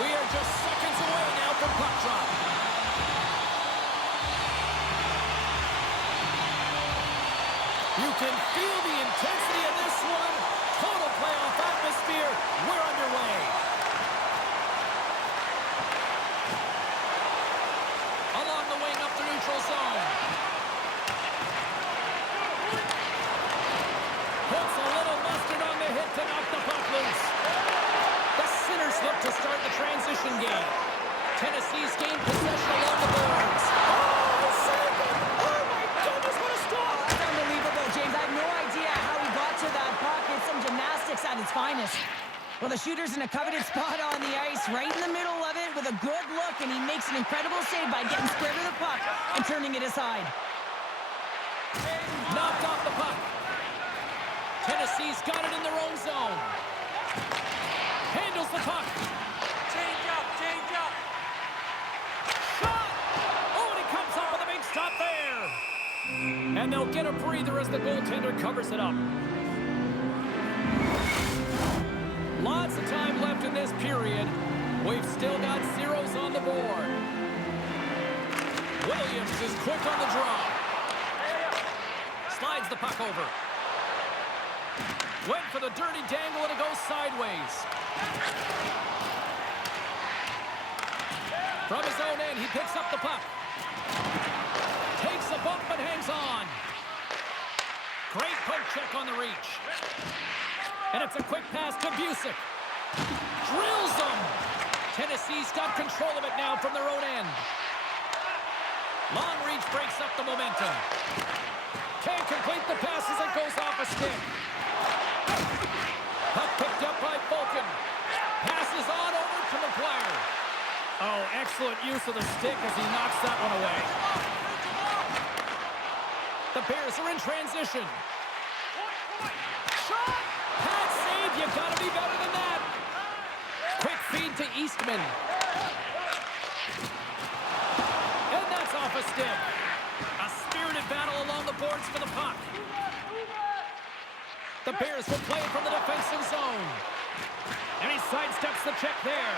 We are just seconds away now from puck drop. You can feel the intensity of this one. Total playoff atmosphere. We're underway. Along the wing up the neutral zone. Puts a little mustard on the hit to knock the puck loose. The Sinners look to start the transition game. Tennessee's gained possession along the boards. Oh, he saved it! Oh, my goodness, what a stop! That's unbelievable, James. I have no idea how he got to that puck. It's some gymnastics at its finest. Well, the shooter's in a coveted spot on the ice, right in the middle of it with a good look, and he makes an incredible save by getting square to the puck and turning it aside. Knocked off the puck. Tennessee's got it in their own zone. Handles the puck. Change up. Shot! Oh, and he comes up with a big stop there. And they'll get a breather as the goaltender covers it up. Lots of time left in this period. We've still got zeros on the board. Williams is quick on the draw. Slides the puck over. Went for the dirty dangle and it goes sideways. From his own end, he picks up the puck. Takes a bump and hangs on. Great poke check on the reach. And it's a quick pass to Busick. Drills them. Tennessee's got control of it now from their own end. Long reach breaks up the momentum. Can't complete the pass as it goes off a stick. Puck picked up by Fulton. Passes on over to McGuire. Oh, excellent use of the stick as he knocks that one away. The Bears are in transition. Shot! Pat save, you've got to be better than that. Quick feed to Eastman. And that's off a stick. A spirited battle along the boards for the puck. The Bears will play it from the defensive zone. And he sidesteps the check there.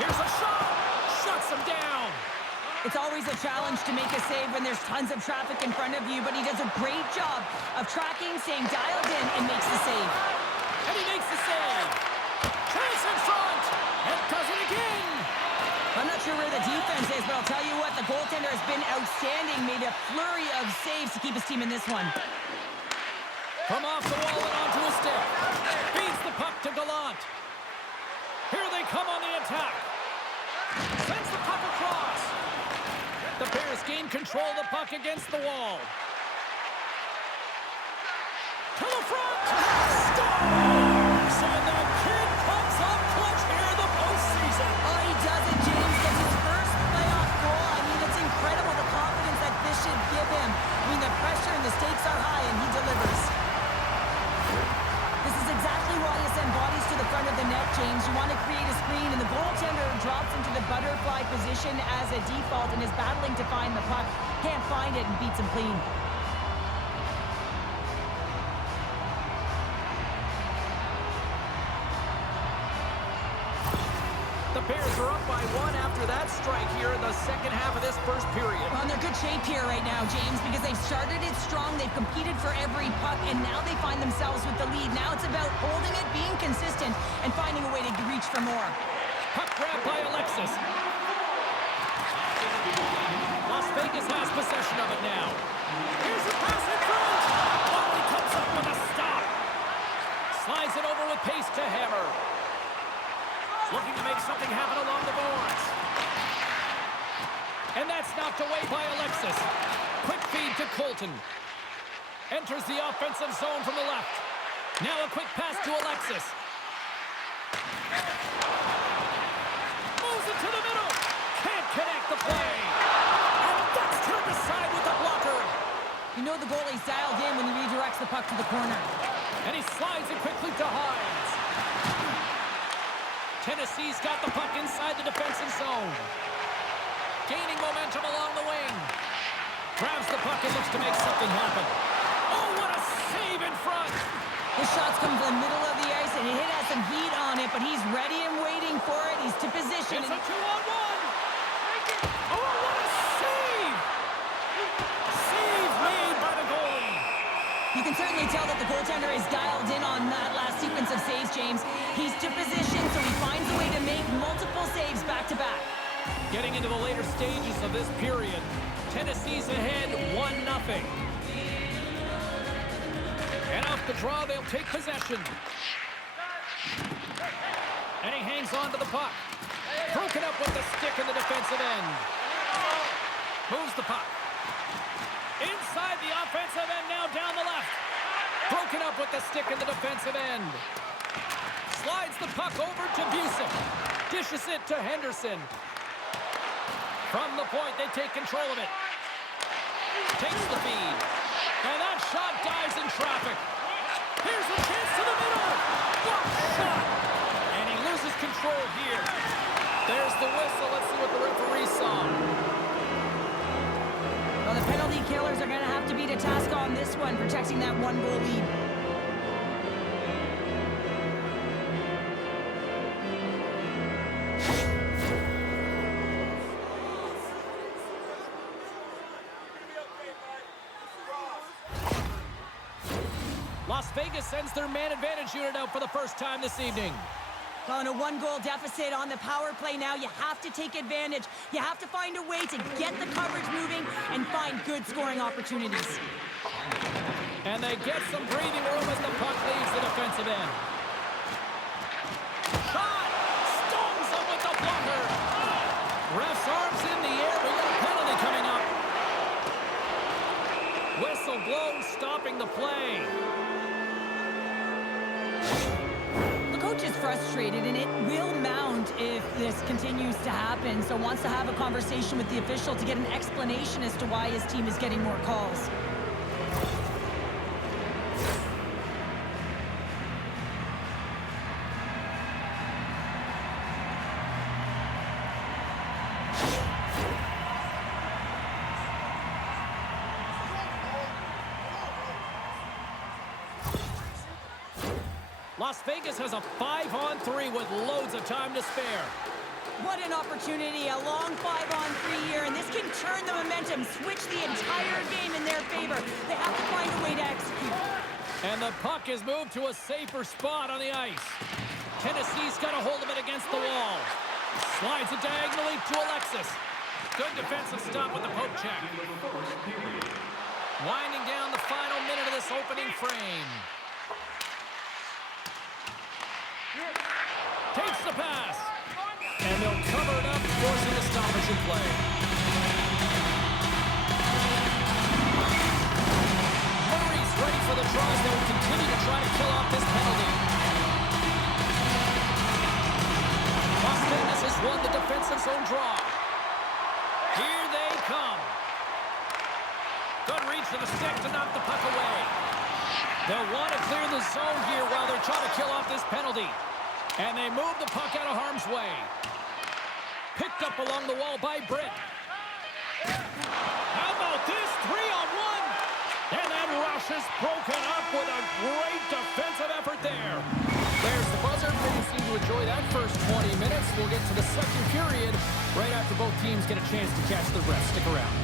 Here's a shot. Shuts him down. It's always a challenge to make a save when there's tons of traffic in front of you, but he does a great job of tracking, staying dialed in, and makes the save. And he makes the save. Chance in front. And does it again. I'm not sure where the defense is, but I'll tell you what, the goaltender has been outstanding, made a flurry of saves to keep his team in this one. From off the wall and onto a stick. Feeds the puck to Gallant. Here they come on the attack. Sends the puck across. The Bears gain control of the puck against the wall. To the front. Scores! And the kid comes up clutch here in the postseason. Oh, he does it, James. Gets his first playoff goal. I mean, it's incredible the confidence that this should give him. I mean, the pressure and the stakes are high, and he delivers. This is exactly why you send bodies to the front of the net, James. You want to create a screen, and the goaltender drops into the butterfly position as a default and is battling to find the puck. Can't find it and beats him clean. Bears are up by 1 after that strike here in the second half of this first period. Well, they're good shape here right now, James, because they've started it strong. They've competed for every puck, and now they find themselves with the lead. Now it's about holding it, being consistent, and finding a way to reach for more. Puck grab by Alexis. Las Vegas has possession of it now. Here's the pass in front. Oh, he comes up with a stop. Slides it over with pace to Hammer. Looking to make something happen along the boards. And that's knocked away by Alexis. Quick feed to Colton. Enters the offensive zone from the left. Now a quick pass to Alexis. Moves it to the middle. Can't connect the play. And that's turned aside with the blocker. You know the goalie's dialed in when he redirects the puck to the corner. And he slides it quickly to Hines. Tennessee's got the puck inside the defensive zone. Gaining momentum along the wing. Grabs the puck and looks to make something happen. Oh, what a save in front. The shot's come from the middle of the ice, and it has some heat on it, but he's ready and waiting for it. He's to position. It's a 2-on-1. Oh, what a save. Save made by the goalie. You can certainly tell that the goaltender is dialed in on that last sequence of saves, James. He's to position, so he finds a way to make multiple saves back-to-back. Getting into the later stages of this period, Tennessee's ahead 1-0. And off the draw, they'll take possession. And he hangs on to the puck. Broken up with the stick in the defensive end. Moves the puck. Inside the offensive end, now down the left. Broken up with the stick in the defensive end. Slides the puck over to Busick. Dishes it to Henderson. From the point, they take control of it. Takes the feed. And that shot dives in traffic. Here's the chance to the middle. What shot! And he loses control here. There's the whistle. Let's see what the referee saw. Well, the penalty killers are going to have to beat a task on this one, protecting that one-goal lead. Las Vegas sends their man advantage unit out for the first time this evening. Well, in a one-goal deficit on the power play now, you have to take advantage. You have to find a way to get the coverage moving and find good scoring opportunities. And they get some breathing room as the puck leaves the defensive end. Shot! Stones him with the blocker! Ref's arms in the air. We got a penalty coming up. Whistle blows, stopping the play. The coach is frustrated, and it will mount if this continues to happen, so wants to have a conversation with the official to get an explanation as to why his team is getting more calls. Las Vegas has a 5-on-3 with loads of time to spare. What an opportunity, a long 5-on-3 here, and this can turn the momentum, switch the entire game in their favor. They have to find a way to execute. And the puck is moved to a safer spot on the ice. Tennessee's got a hold of it against the wall. Slides it diagonally to Alexis. Good defensive stop with the poke check. Winding down the final minute of this opening frame. Takes the pass. And they'll cover it up, forcing a stoppage in play. Murray's ready for the draws. They will continue to try to kill off this penalty. Las Vegas has won the defensive zone draw. Here they come. Good reach to the stick to knock the puck away. They'll want to clear the zone here while they're trying to kill off this penalty. And they move the puck out of harm's way. Picked up along the wall by Britt. How about this? 3-on-1. And that rush is broken up with a great defensive effort there. There's the buzzer. They seem to enjoy that first 20 minutes. We'll get to the second period right after both teams get a chance to catch the breath. Stick around.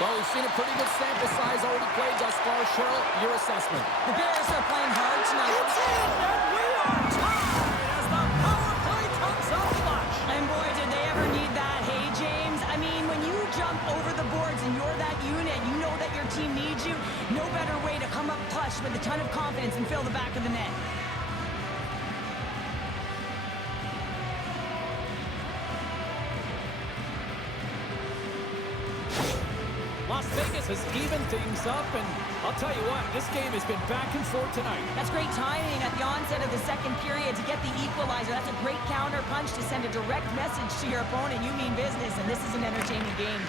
Well, we've seen a pretty good sample size already played thus far. Cheryl, your assessment. The Bears are playing hard tonight. It's in, and we are tied as the power play comes up clutch. And boy, did they ever need that. Hey, James, I mean, when you jump over the boards and you're that unit, you know that your team needs you. No better way to come up clutch with a ton of confidence and fill the back of the net. Las Vegas has evened things up, and I'll tell you what, this game has been back and forth tonight. That's great timing at the onset of the second period to get the equalizer. That's a great counter punch to send a direct message to your opponent. You mean business, and this is an entertaining game.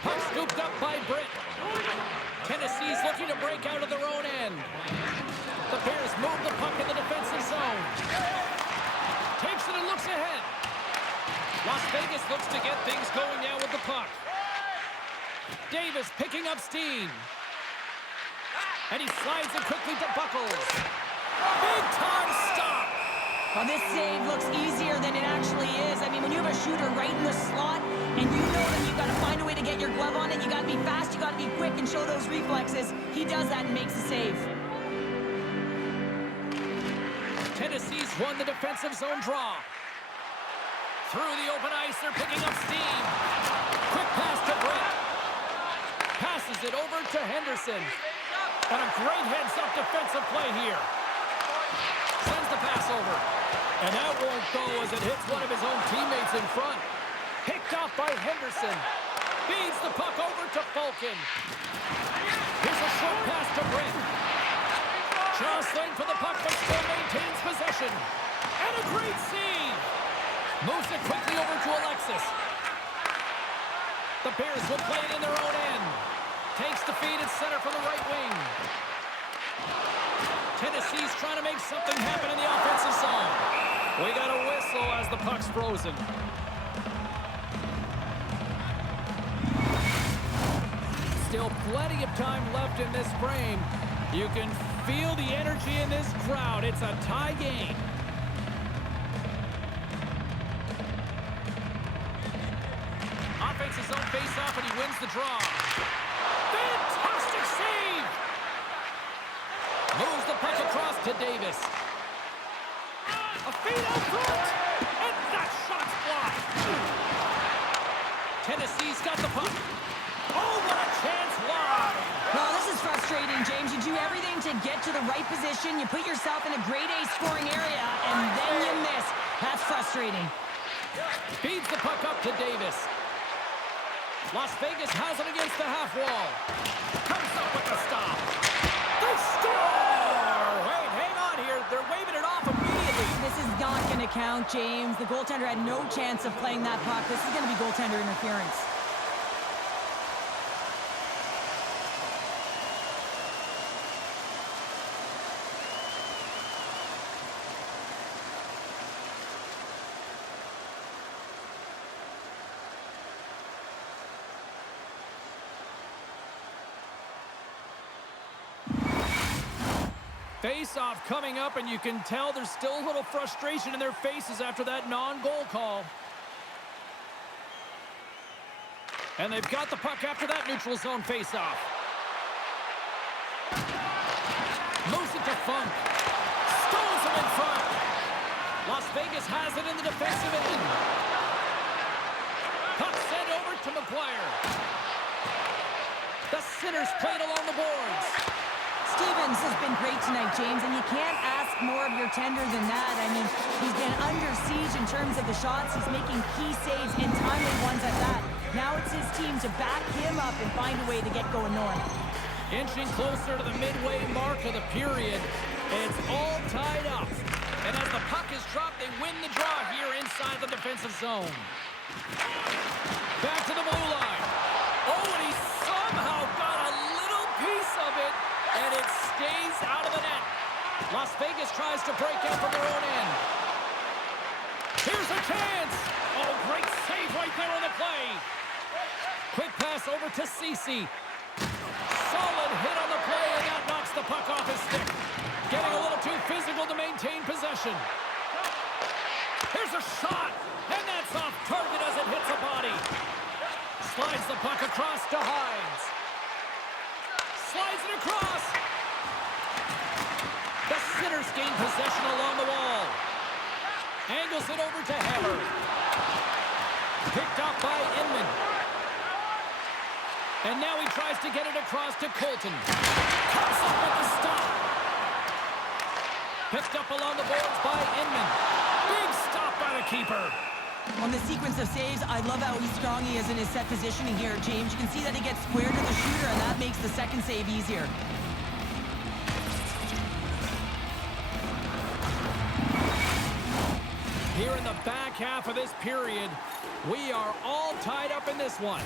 Puck scooped up by Britt. Tennessee's looking to break out of their own end. The Bears move the puck in the defensive zone. Takes it and looks ahead. Las Vegas looks to get things going now with the puck. Davis picking up steam. And he slides it quickly to Buckles. Big time stop. Well, this save looks easier than it actually is. I mean, when you have a shooter right in the slot and you know that you've got to find a way to get your glove on it, you got to be fast, you got to be quick and show those reflexes. He does that and makes the save. Tennessee's won the defensive zone draw. Through the open ice, they're picking up steam. Quick pass to Britt. Passes it over to Henderson. And a great heads-up defensive play here. Sends the pass over. And that won't go as it hits one of his own teammates in front. Picked off by Henderson. Feeds the puck over to Falcon. Here's a short pass to Britt. Jostling for the puck, but still maintains possession. And a great save. Moves it quickly over to Alexis. The Bears will play it in their own end. Takes the feed at center from the right wing. Tennessee's trying to make something happen in the offensive zone. We got a whistle as the puck's frozen. Still plenty of time left in this frame. You can feel the energy in this crowd. It's a tie game. Offensive zone face-off, and he wins the draw. Fantastic save! Moves the puck across to Davis. A feed out front, and that shot's blocked. Tennessee's got the puck. Oh, what a chance wide! Well, this is frustrating, James. You do everything to get to the right position. You put yourself in a grade A scoring area, and then you miss. That's frustrating. Feeds the puck up to Davis. Las Vegas has it against the half wall. Comes up with the stop. They score! Wait, hang on here. They're waving it off immediately. This is not going to count, James. The goaltender had no chance of playing that puck. This is going to be goaltender interference. Face-off coming up, and you can tell there's still a little frustration in their faces after that non-goal call. And they've got the puck after that neutral zone face-off. Moves it to Funk. Stones him in front. Las Vegas has it in the defensive end. Puck sent over to McGuire. The Sinners played along the boards. Stevens has been great tonight, James, and you can't ask more of your tender than that. I mean, he's been under siege in terms of the shots. He's making key saves and timely ones at that. Now it's his team to back him up and find a way to get going north. Inching closer to the midway mark of the period. It's all tied up. And as the puck is dropped, they win the draw here inside the defensive zone. Back to the blue line. Oh, and he somehow got a little piece of it, and it stays out of the net. Las Vegas tries to break out from their own end. Here's a chance. Oh, great save right there on the play. Quick pass over to Ceci. Solid hit on the play, and that knocks the puck off his stick. Getting a little too physical to maintain possession. Here's a shot, and that's off target as it hits a body. Slides the puck across to Hines. Slides it across. The Sinners gain possession along the wall. Angles it over to Heller. Picked up by Inman. And now he tries to get it across to Colton. Comes up with the stop. Picked up along the boards by Inman. Big stop by the keeper. On the sequence of saves, I love how strong he is in his set positioning here, James. You can see that he gets square to the shooter, and that makes the second save easier. Here in the back half of this period, we are all tied up in this one.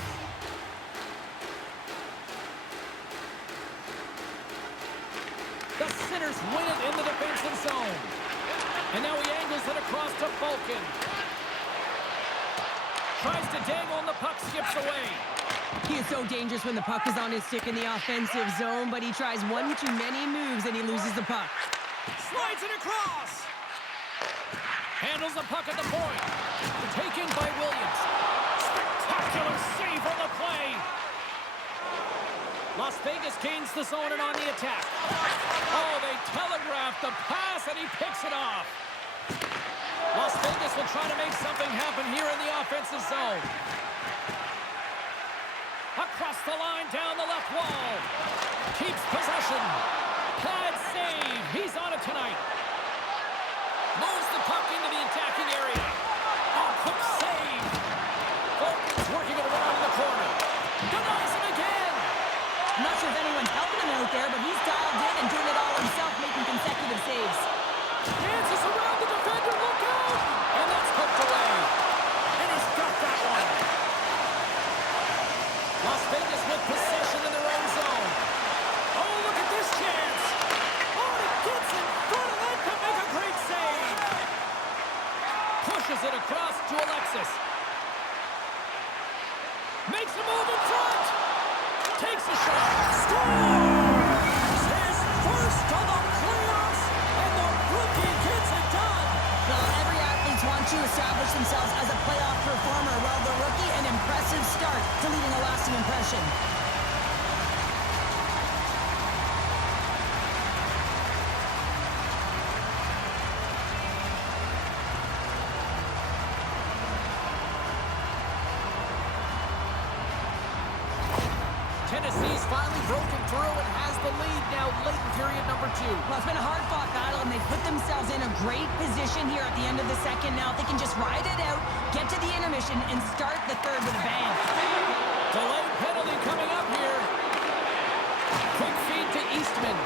The Sinners win it in the defensive zone. And now he angles it across to Falcon. Tries to dangle and the puck skips away. He is so dangerous when the puck is on his stick in the offensive zone, but he tries one too many moves and he loses the puck. Slides it across. Handles the puck at the point. Taken by Williams. Spectacular save on the play. Las Vegas gains the zone and on the attack. Oh, they telegraphed the pass and he picks it off. Las Vegas will try to make something happen here in the offensive zone. Across the line, down the left wall. Keeps possession. Bad save. He's on it tonight. Moves the puck into the attacking area. Oh, quick save. Fulton's working it around in the corner. Denies him again. I'm not sure if anyone's helping him out there, but he's dialed in and doing it all himself, making consecutive saves. Dances around the defender. Look out! And that's poked away. And he's got that one. Las Vegas with possession in their own zone. Oh, look at this chance. Oh, he gets in front of that to make a great save. Pushes it across to Alexis. Makes a move in front. Takes a shot. Scores! His first of the playoffs, and the rookie gets it done. Well, every athlete wants to establish themselves as a playoff performer. Well, the rookie, an impressive start to leaving a lasting impression. Tennessee's finally broken through and has the lead now late in period number 2. Well, it's been a hard-fought battle, and they put themselves in a great position here at the end of the second. Now, if they can just ride it out, get to the intermission, and start the third with a bang. Delayed penalty coming up here. Quick feed to Eastman.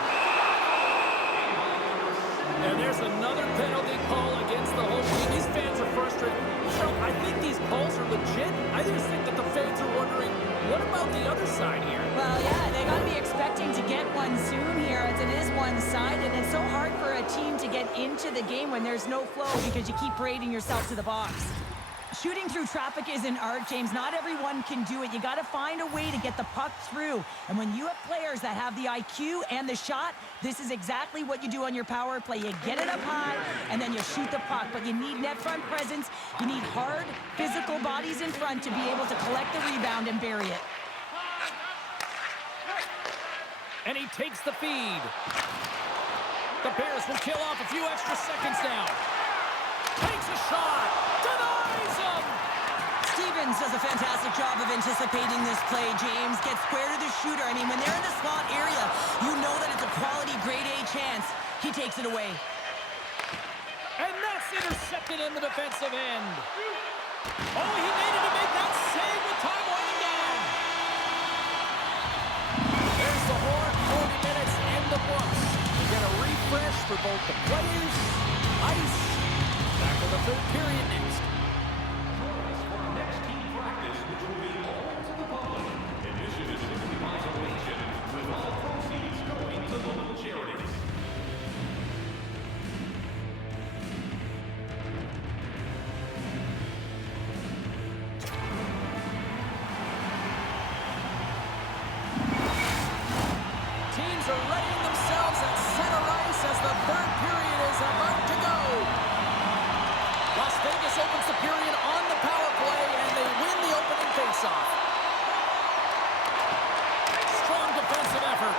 And there's another penalty call against the home team. These fans are frustrated. You know, I think these calls are legit. I just think that the fans are wondering, what about the other side here? Well, yeah, they got to be expecting to get one soon here, as it is one-sided, and it's so hard for a team to get into the game when there's no flow because you keep parading yourself to the box. Shooting through traffic is an art, James. Not everyone can do it. You got to find a way to get the puck through. And when you have players that have the IQ and the shot, this is exactly what you do on your power play. You get it up high, and then you shoot the puck. But you need net front presence. You need hard, physical bodies in front to be able to collect the rebound and bury it. And he takes the feed. The Bears will kill off a few extra seconds now. Takes a shot. Denies him. Stevens does a fantastic job of anticipating this play, James. Gets square to the shooter. I mean, when they're in the slot area, you know that it's a quality grade A chance. He takes it away. And that's intercepted in the defensive end. Oh, he needed to make that save with time winding down. There's the horn, 40 minutes in the books. We get a refresh for both the players, ice. Back to the third period next. Teams are readying themselves at center ice as the third period is about to go. Las Vegas opens the period on the power play, and they win the opening faceoff. Strong defensive effort.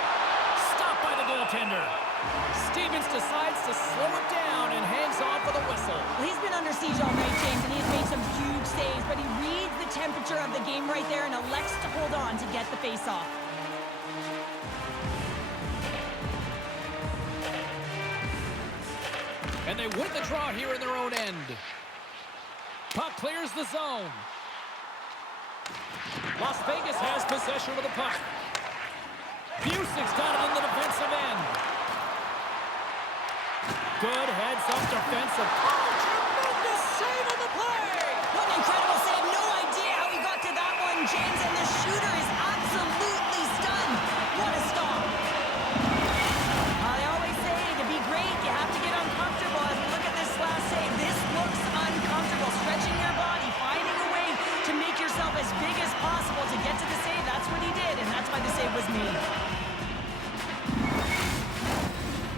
Stopped by the goaltender. Stevens decides to slow it down and hangs on for the whistle. Well, he's been under siege all night, James, and he's made some huge saves, but he reads the temperature of the game right there and elects to hold on to get the face-off. And they win the draw here in their own end. Puck clears the zone. Las Vegas has possession of the puck. Busic's got it in the defensive end. Good heads-up defensive. Oh, tremendous save on the play! What an incredible save. No idea how he got to that one, James, and the shooter is absolutely stunned. What a stop. They always say to be great, you have to get uncomfortable. As we look at this last save, this looks uncomfortable. Stretching your body, finding a way to make yourself as big as possible to get to the save. That's what he did, and that's why the save was made.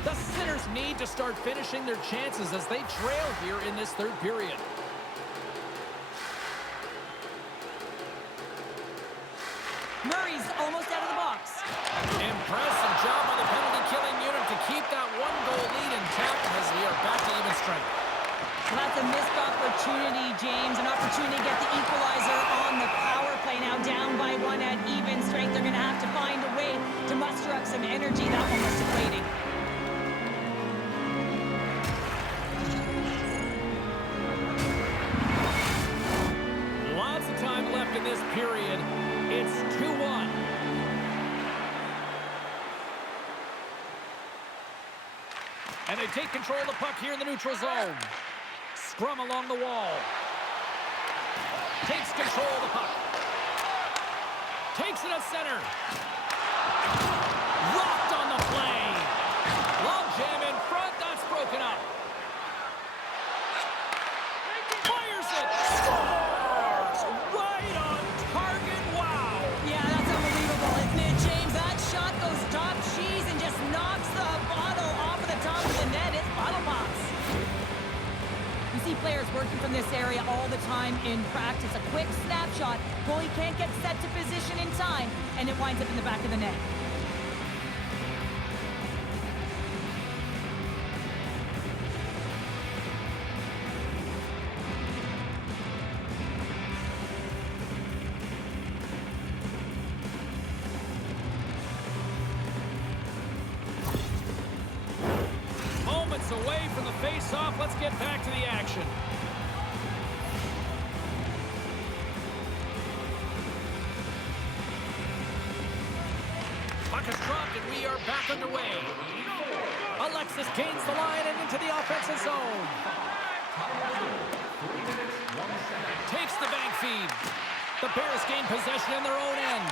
The Sinners need to start finishing their chances as they trail here in this third period. Murray's almost out of the box. Impressive job by the penalty-killing unit to keep that one-goal lead intact as we are back to even strength. Well, that's a missed opportunity, James. An opportunity to get the equalizer on the power play. Now down by one at even strength. They're going to have to find a way to muster up some energy. That one was deflating. Lots of time left in this period. It's 2-1. And they take control of the puck here in the neutral zone. Scrum along the wall. Takes control of the puck. Takes it at center. Rocked on the play. Long jam in front. That's broken up. Fires it. Scores! Right on target. Wow. Yeah, that's unbelievable, isn't it, James? That shot goes top cheese and just knocks the bottle off of the top of the net. It's bottle pops. You see players working from this area all the time in practice. A quick snapshot. Goalie can't get set to position in time, and it winds up in the back of the net. Moments away from the face-off. Let's get back to the action. Puck is dropped and we are back underway. Alexis gains the line and into the offensive zone. Takes the bank feed. The Bears gain possession in their own end.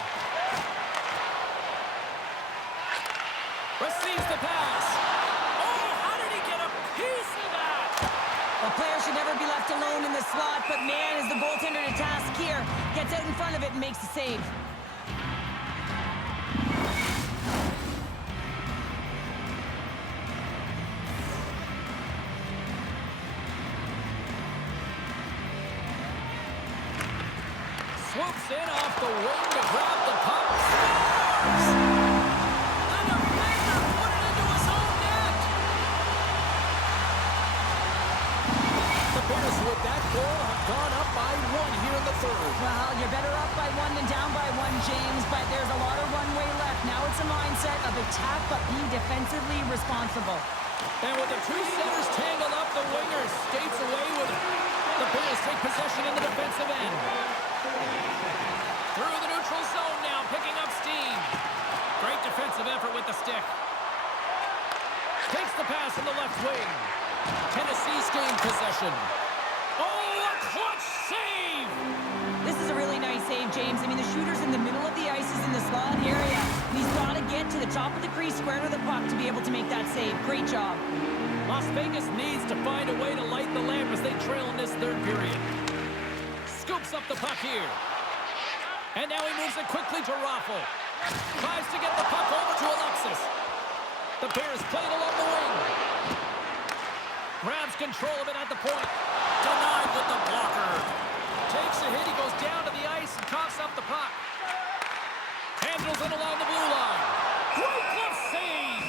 Receives the pass. Oh, how did he get a piece of that? A player should never be left alone in the slot, but man, is the goaltender to task here. Gets out in front of it and makes the save. Swoops in off the wing to grab the puck. Scores! The defender put it into his own net. The Bears with that Bull have gone up by 1 here in the third. Well, you're better up by 1 than down by 1, James, but there's a lot of runway left. Now it's a mindset of attack, but be defensively responsible. And with the two centers tangled up, the wingers skates away with it. The Bulls take possession in the defensive end. Through the neutral zone now, picking up steam. Great defensive effort with the stick. Takes the pass in the left wing. Tennessee's gained possession. Oh, a clutch save! This is a really nice save, James. I mean, the shooter's in the middle of the ice, is in the slot area. He's got to get to the top of the crease, square to the puck to be able to make that save. Great job. Las Vegas needs to find a way to light the lamp as they trail in this third period. Scoops up the puck here. And now he moves it quickly to Raffl. Tries to get the puck over to Alexis. The Bears play it along the wing. Grabs control of it at the point. Denied with the blocker. Takes a hit. He goes down to the ice and coughs up the puck. Handles it along the blue line. Great glove save.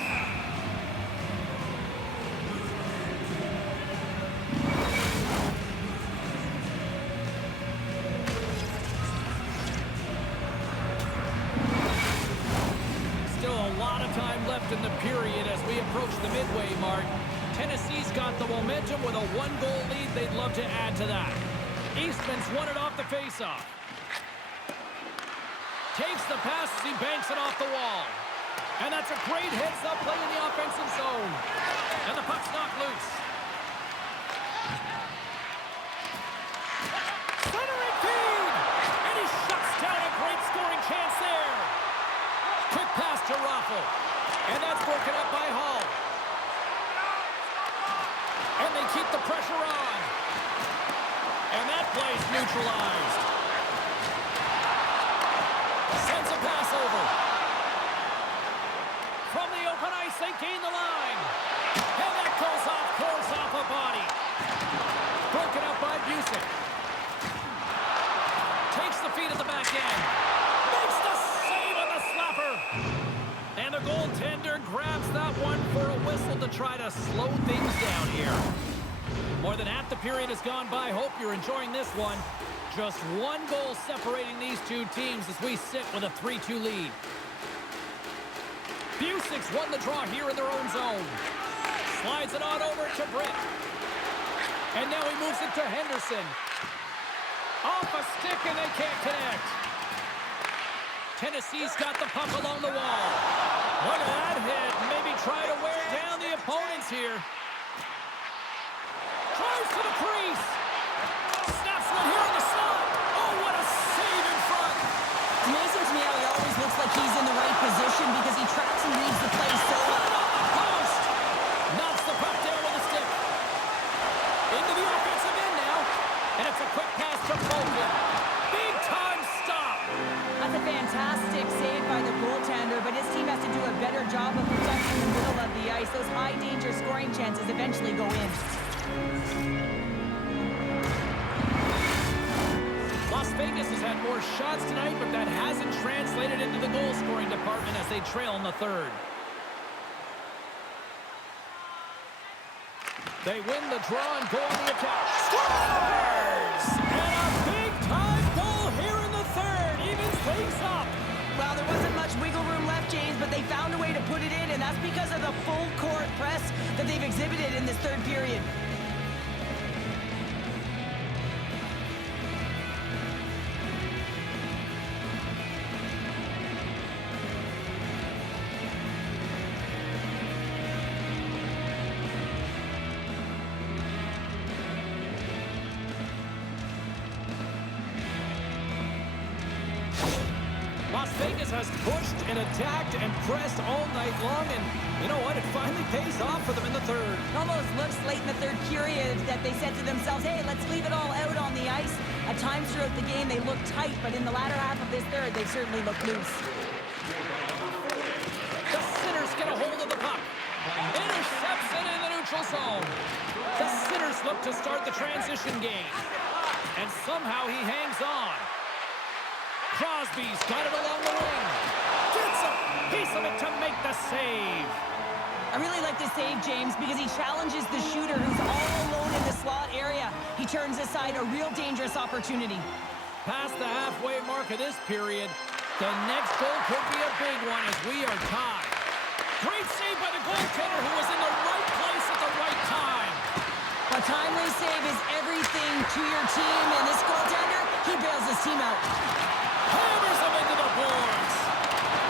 Still a lot of time left in the period as we approach the midway mark. Tennessee's got the momentum with a 1-goal lead. They'd love to add to that. Eastman's won it off the faceoff. Takes the pass as he banks it off the wall. And that's a great heads-up play in the offensive zone. And the puck's knocked loose. Centering feed! And he shuts down a great scoring chance there. Quick pass to Raffl. And that's broken up by Hall. And they keep the pressure on. And that play's neutralized. Sends a pass over. From the open ice, they gain the line. And that goes off, course off a body. Broken up by Busick. Takes the feed at the back end. Makes the save on the slapper. And the goaltender grabs that one for a whistle to try to slow things down here. More than half the period has gone by. Hope you're enjoying this one. Just 1 goal separating these two teams as we sit with a 3-2 lead. Busick's won the draw here in their own zone. Slides it on over to Britt. And now he moves it to Henderson. Off a stick and they can't connect. Tennessee's got the puck along the wall. Look at that hit. Maybe try to wear down the opponents here. Tries to the crease. Snaps one here in the slot. Oh, what a save in front. It's amazing to me how he always looks like he's in the right position because he tracks and reads the play so well. Put it on the post. Knocks the puck down with a stick. Into the offensive end now. And it's a quick pass to Bolton. Big time stop. That's a fantastic save by the goaltender, but his team has to do a better job of protecting the middle of the ice. Those high-danger scoring chances eventually go in. Las Vegas has had more shots tonight, but that hasn't translated into the goal-scoring department as they trail in the third. They win the draw and go on the attack. Scores! And a big-time goal here in the third. Evens things up. Well, there wasn't much wiggle room left, James, but they found a way to put it in, and that's because of the full-court press that they've exhibited in this third period. Las Vegas has pushed and attacked and pressed all night long, and you know what? It finally pays off for them in the third. It almost looks late in the third period that they said to themselves, hey, let's leave it all out on the ice. At times throughout the game, they looked tight, but in the latter half of this third, they certainly looked loose. The Sinners get a hold of the puck. Intercepts it in the neutral zone. The Sinners look to start the transition game. And somehow he hangs on. Crosby's got it along the wing. Gets a piece of it to make the save. I really like this save, James, because he challenges the shooter who's all alone in the slot area. He turns aside a real dangerous opportunity. Past the halfway mark of this period, the next goal could be a big one as we are tied. Great save by the goaltender who was in the right place at the right time. A timely save is everything to your team, and this goaltender, he bails his team out. Hammers them into the boards.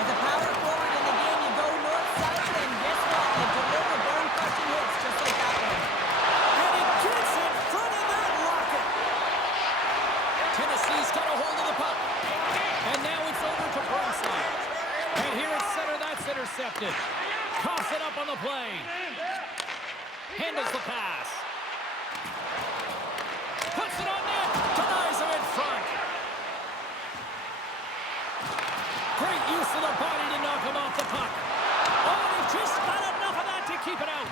With the power forward in the game, you go north-south, and guess what? You deliver bone-crushing hits just like that one. And he gets in front of that rocket. Tennessee's got a hold of the puck. And now it's over to Burnside. And here at center, that's intercepted. Coughs it up on the play. Handles the pass. Puts it on net. Denies him in front. Great use of the body to knock him off the puck. Oh, he just got enough of that to keep it out.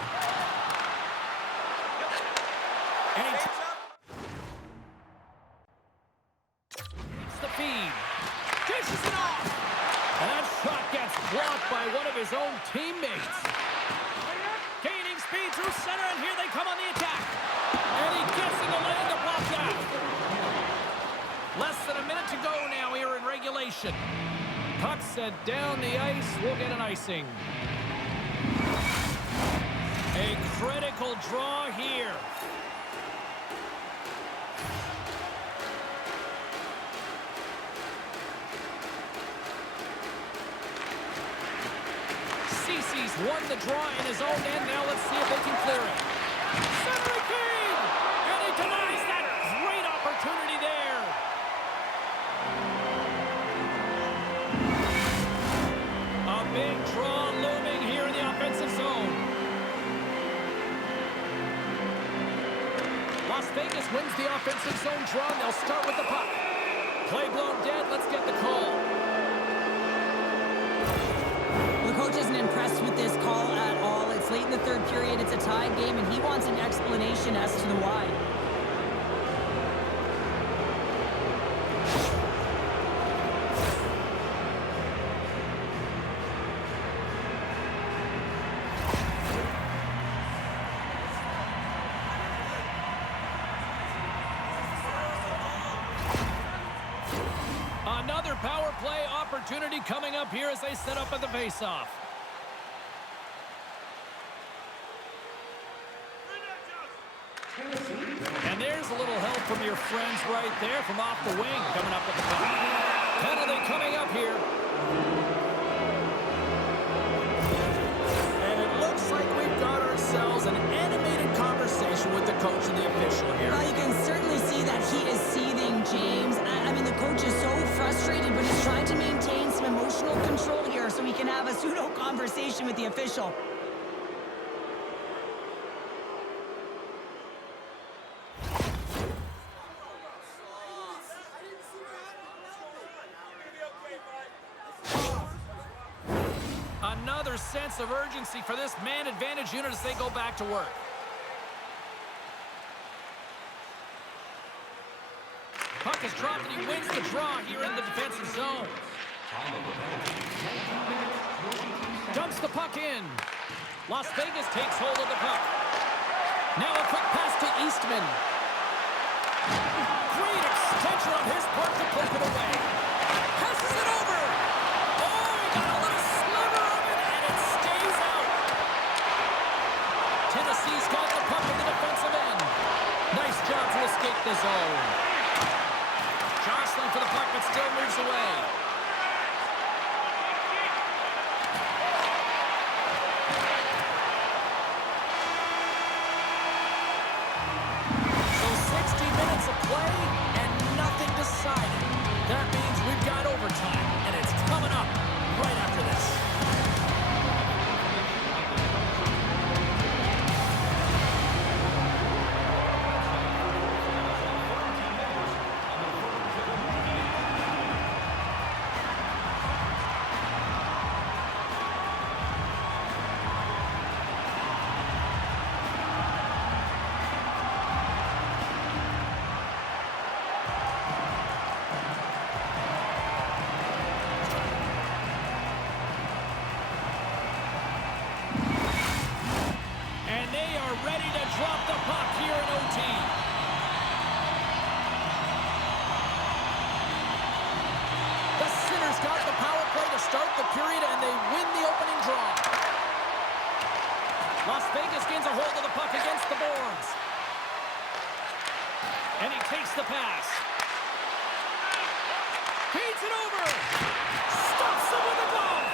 And he takes the feed. Dishes it off. And that shot gets blocked by one of his own teammates. Gaining speed through center, and here they come on the attack. And he gets in the lane to block that. Less than a minute to go now here in regulation. Puck sent down the ice. We'll get an icing. A critical draw here. Cece's won the draw in his own end. Now let's see if they can clear it. Cedric King! And he denies that great opportunity there. A big draw looming here in the offensive zone. Las Vegas wins the offensive zone draw, and they'll start with the puck. Play blown dead. Let's get the call. The coach isn't impressed with this call at all. It's late in the third period. It's a tied game, and he wants an explanation as to the why. Another power play opportunity coming up here as they set up at the faceoff. And there's a little help from your friends right there from off the wing coming up with the puck. Penalty coming up here. And it looks like we've got ourselves an animated conversation with the coach and the official here. Well, you can certainly see that he is seething, James. I mean, the coach is so frustrated, but he's trying to maintain some emotional control here so he can have a pseudo conversation with the official. Another sense of urgency for this man advantage unit as they go back to work. Puck is dropped and he wins the draw here in the defensive zone. Dumps the puck in. Las Vegas takes hold of the puck. Now a quick pass to Eastman. Great extension on his part to flip it away. Passes it over. Oh, he got a little sliver of it, and it stays out. Tennessee's got the puck in the defensive end. Nice job to escape the zone. Jostling for the puck, but still moves away. So 60 minutes of play and nothing decided. That means we've got overtime, and it's coming up right after this. start the period, and they win the opening draw. Las Vegas gains a hold of the puck against the boards. And he takes the pass. Feeds it over. Stops him with a glove.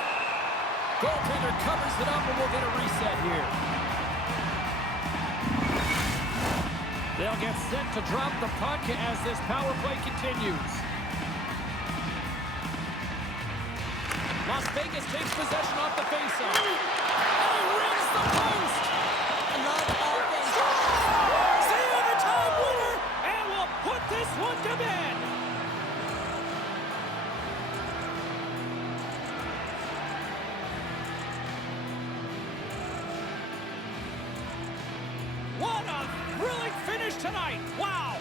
Goaltender covers it up, and we'll get a reset here. They'll get set to drop the puck as this power play continues. Las Vegas takes possession off the faceoff. And he rings the post. I love offense. It's the overtime winner, and we'll put this one to bed. What a thrilling finish tonight. Wow.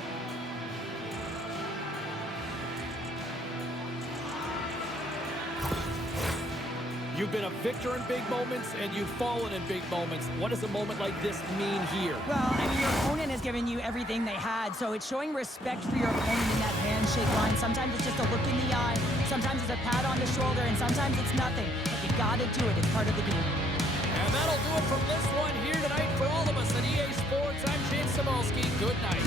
You've been a victor in big moments, and you've fallen in big moments. What does a moment like this mean here? Well, I mean, your opponent has given you everything they had, so it's showing respect for your opponent in that handshake line. Sometimes it's just a look in the eye, sometimes it's a pat on the shoulder, and sometimes it's nothing. But you gotta do it. It's part of the game. And that'll do it from this one here tonight for all of us at EA Sports. I'm James Cybulski. Good night.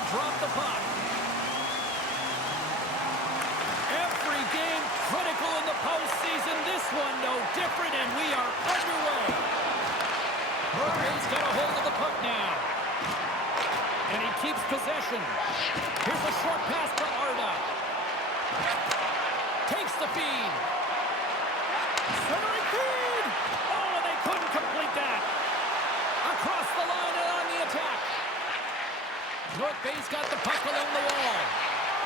to drop the puck. Every game critical in the postseason. This one no different, and we are underway. Murray's got a hold of the puck now. And he keeps possession. Here's a short pass to Arda. Takes the feed. Centering feed! Oh, and they couldn't complete that. Across the line and on the attack. North Bay's got the puck along the wall.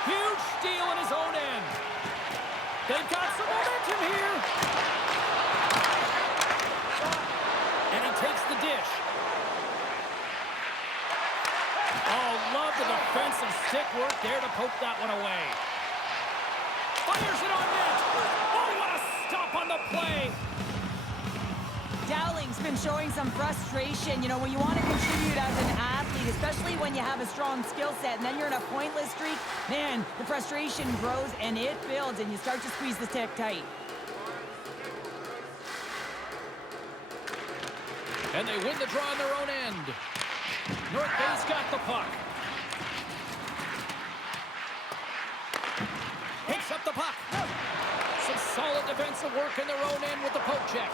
Huge steal in his own end. They've got some momentum here. And he takes the dish. Oh, love the defensive stick work there to poke that one away. Fires it on net. Oh, what a stop on the play. Dowling's been showing some frustration. You know, when you want to contribute as an athlete, especially when you have a strong skill set, and then you're in a pointless streak, man, the frustration grows and it builds, and you start to squeeze the stick tight. And they win the draw on their own end. North Bay's got the puck. Picks up the puck. Some solid defensive work in their own end with the poke check.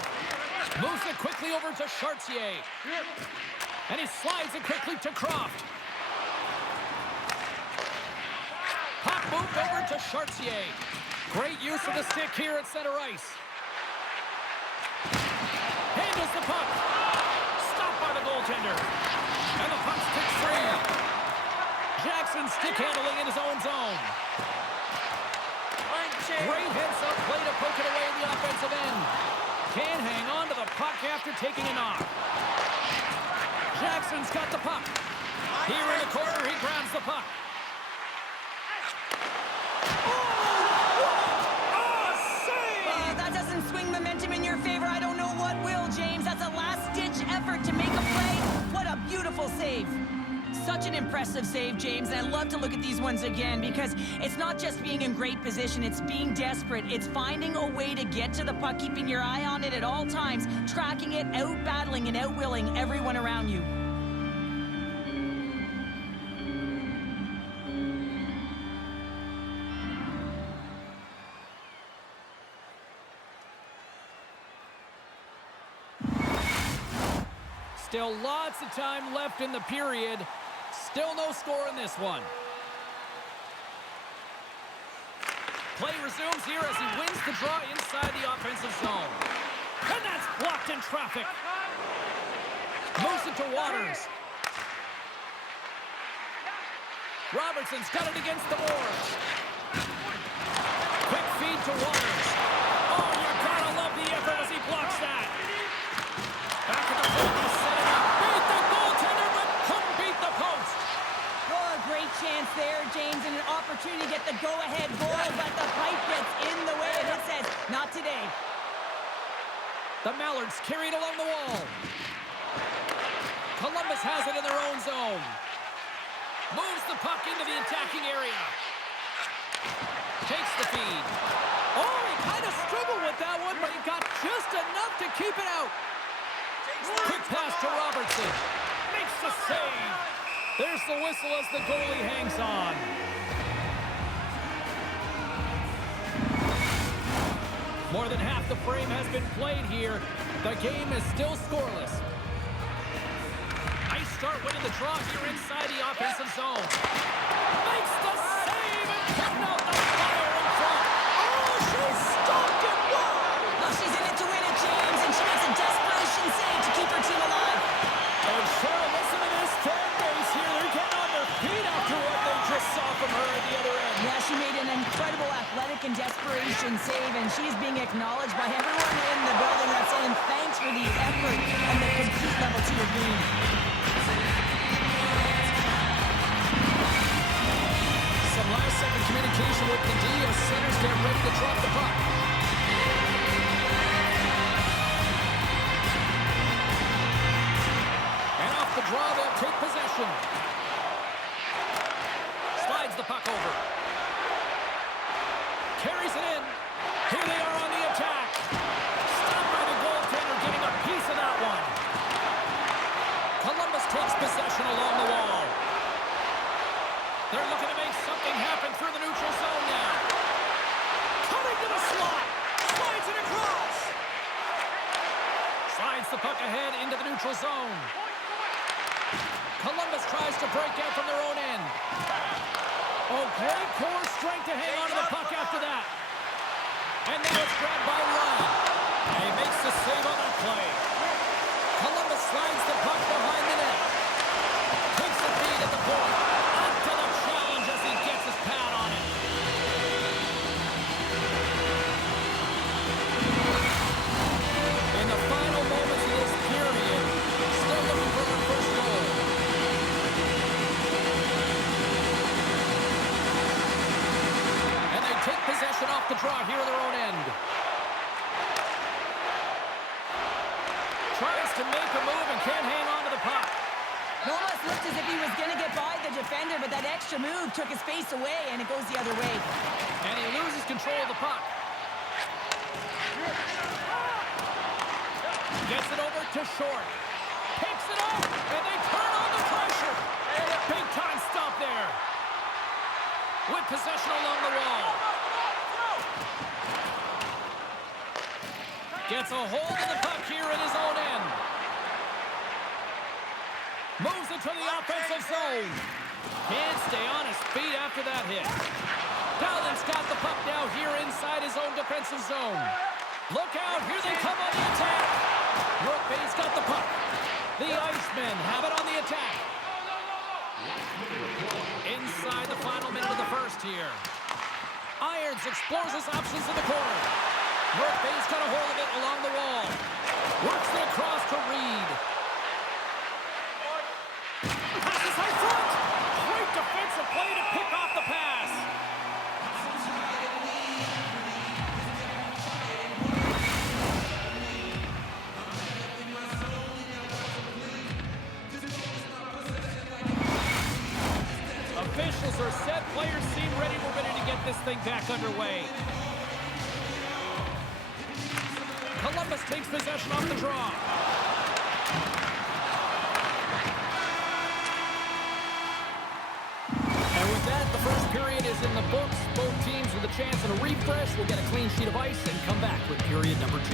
Moves it quickly over to Chartier. And he slides it quickly to Croft. Puck moved over to Chartier. Great use of the stick here at center ice. Handles the puck. Stopped by the goaltender. And the puck sticks free. Jackson stick handling in his own zone. Great heads-up play to poke it away in the offensive end. Can't hang on to the puck after taking a knock. Jackson's got the puck. Here in the corner, he grabs the puck. Oh, save! That doesn't swing momentum in your favor. I don't know what will, James. That's a last-ditch effort to make a play. What a beautiful save. Such an impressive save, James, and I love to look at these ones again because it's not just being in great position, it's being desperate. It's finding a way to get to the puck, keeping your eye on it at all times, tracking it, out-battling and out-willing everyone around you. Still lots of time left in the period. Still no score in this one. Play resumes here as he wins the draw inside the offensive zone. And that's blocked in traffic. Moves it to Waters. Robertson's got it against the boards. Quick feed to Waters. Oh, you gotta love the effort as he blocks that. Back at the point, he set it up. Beat the goaltender, but couldn't beat the post. Oh, a great chance there, James, and an opportunity to get the go-ahead goal, but the pipe gets in the way, and it says, not today. The Mallards carried along the wall. Columbus has it in their own zone. Moves the puck into the attacking area. Takes the feed. Oh, he kind of struggled with that one, but he got just enough to keep it out. Quick pass to Robertson. Makes the save. There's the whistle as the goalie hangs on. More than half the frame has been played here. The game is still scoreless. Nice start winning the draw here inside the offensive zone. Makes the save and cutting out the fire in front. Oh, she stopped it. Whoa! Oh, she's in it to win it, James, and she makes a desperation save to keep her team alive. And Cheryl, listen to this fan base here. They're getting on their feet after what they just saw from her at the other end. Yeah, she made an incredible athletic and desperation save, and she's being acknowledged by everyone in the building that's saying thanks for the effort and the complete level 2 of game. Some last-second communication with the D as centers get ready to drop the puck. And off the draw, they'll take possession. Slides the puck over. Carries it in. Here they are on the attack. Stopped by the goaltender, getting a piece of that one. Columbus takes possession along the wall. They're looking to make something happen through the neutral zone now. Coming to the slot. Slides it across. Slides the puck ahead into the neutral zone. Columbus tries to break out from their own end. Oh, great core strength to hang on to the puck after that. And now it's grabbed by Ryan. And he makes the save on that play. Columbus slides the puck behind the net. Takes the feed at the point. Up to the challenge as he gets his pad on it. In the final moments of this period, still looking for their first goal. And they take possession off the draw here at their own end. Tries to make a move and can't hang on to the puck. It almost looked as if he was going to get by the defender, but that extra move took his face away, and it goes the other way. And he loses control of the puck. Gets it over to Short. Picks it up, and they turn on the pressure. And a big-time stop there. With possession along the wall. Gets a hold of the puck here in his own end. Moves it to the offensive zone. Can't stay on his feet after that hit. Dowland's got the puck now here inside his own defensive zone. Look out, here they come on the attack. North Bay's got the puck. The Icemen have it on the attack. Inside the final minute of the first here. Irons explores his options in the corner. North Bay's got a hold of it along the wall. Works it across to Reed. Passes high front. Great defensive play to pick off the pass. Officials are set. Players seem ready. We're ready to get this thing back underway. Columbus takes possession off the draw. And with that, the first period is in the books. Both teams with a chance and a refresh will get a clean sheet of ice and come back with period number 2.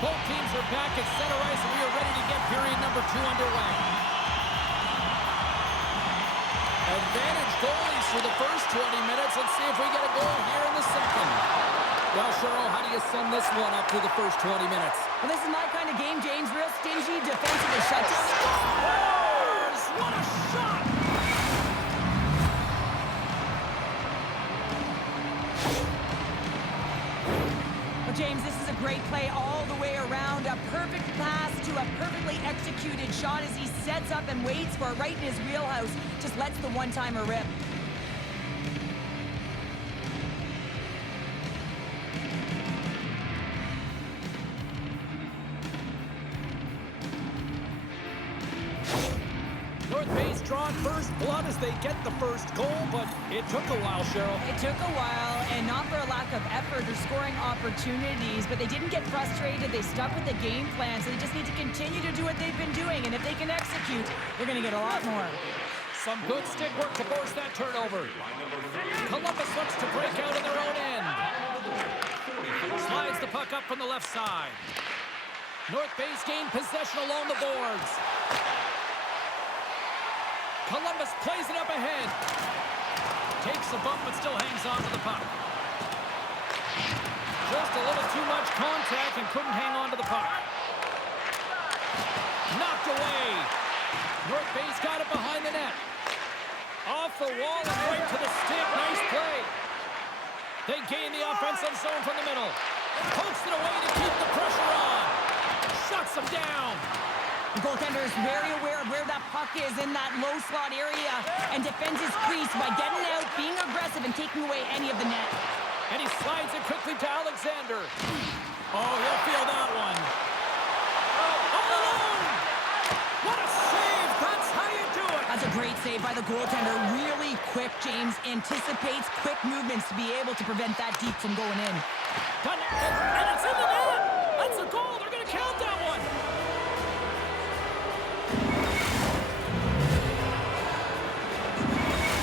Both teams are back at center ice, and we are ready to get period number 2 underway. Advantage goalies for the first 20 minutes. Let's see if we get a goal here in the second. Well, Cheryl, how do you sum this one up through the first 20 minutes? Well, this is my kind of game, James. Real stingy, defensively shutdown. Scores! What a shot! Well, James, this is a great play all the way around. A perfect pass to a perfectly executed shot as he sets up and waits for it right in his wheelhouse. Just lets the one-timer rip. North Bay's drawn first blood as they get the first goal, but it took a while, Cheryl. It took a while, and not for a lack of effort or scoring opportunities, but they didn't get frustrated. They stuck with the game plan, so they just need to continue to do what they've been doing, and if they can execute, they're going to get a lot more. Some good stick work to force that turnover. Columbus looks to break out in their own end. Slides the puck up from the left side. North Bay's gained possession along the boards. Columbus plays it up ahead. Takes a bump but still hangs on to the puck. Just a little too much contact and couldn't hang on to the puck. Knocked away. North Bay's got it behind the net. Off the wall and right to the stick. Nice play. They gain the offensive zone from the middle. Pokes it away to keep the pressure on. Shuts them down. The goaltender is very aware of where that puck is in that low slot area and defends his crease by getting out, being aggressive, and taking away any of the net. And he slides it quickly to Alexander. Oh, he'll feel that one. Oh, alone! What a save! That's how you do it! That's a great save by the goaltender. Really quick, James. Anticipates quick movements to be able to prevent that deep from going in. Done it. And it's in the net. That's a goal. They're going to count that one.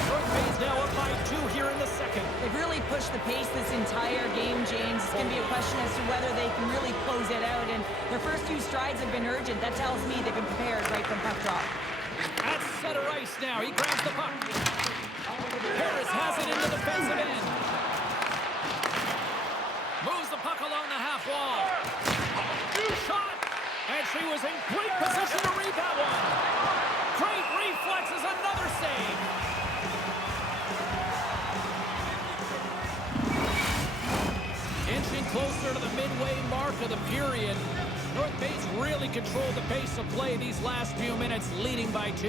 North Bay's now up by 2 here in the second. They've really pushed the pace this entire game, James. It's going to be a question as to whether they can really close it out. And their first few strides have been urgent. That tells me they've been prepared right from puck drop. At center ice now. He grabs the puck. Harris has it into the defensive end. Moves the puck along the half wall. Shot. And she was in great position to read that one. Great reflexes. Another save. Inching closer to the midway mark of the period. North Bay's really controlled the pace of play these last few minutes, leading by 2.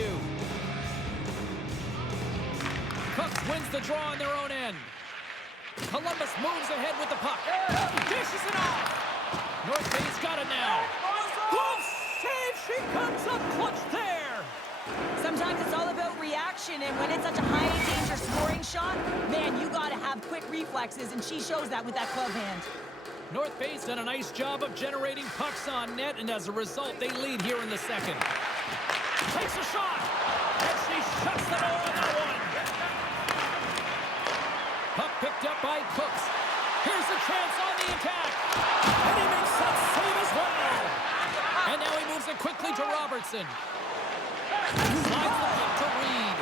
Cooks wins the draw on their own end. Columbus moves ahead with the puck. Dishes it off. North Bay's got it now. Glove save. She comes up clutch there. Sometimes it's all about reaction, and when it's such a high-danger scoring shot, man, you got to have quick reflexes, and she shows that with that glove hand. North Bay's done a nice job of generating pucks on net, and as a result, they lead here in the second. Takes a shot, and she shuts the door on that one. Puck picked up by Cooks. Here's a chance on the attack, and he makes that save as well. And now he moves it quickly to Robertson. Slides the puck to Reed.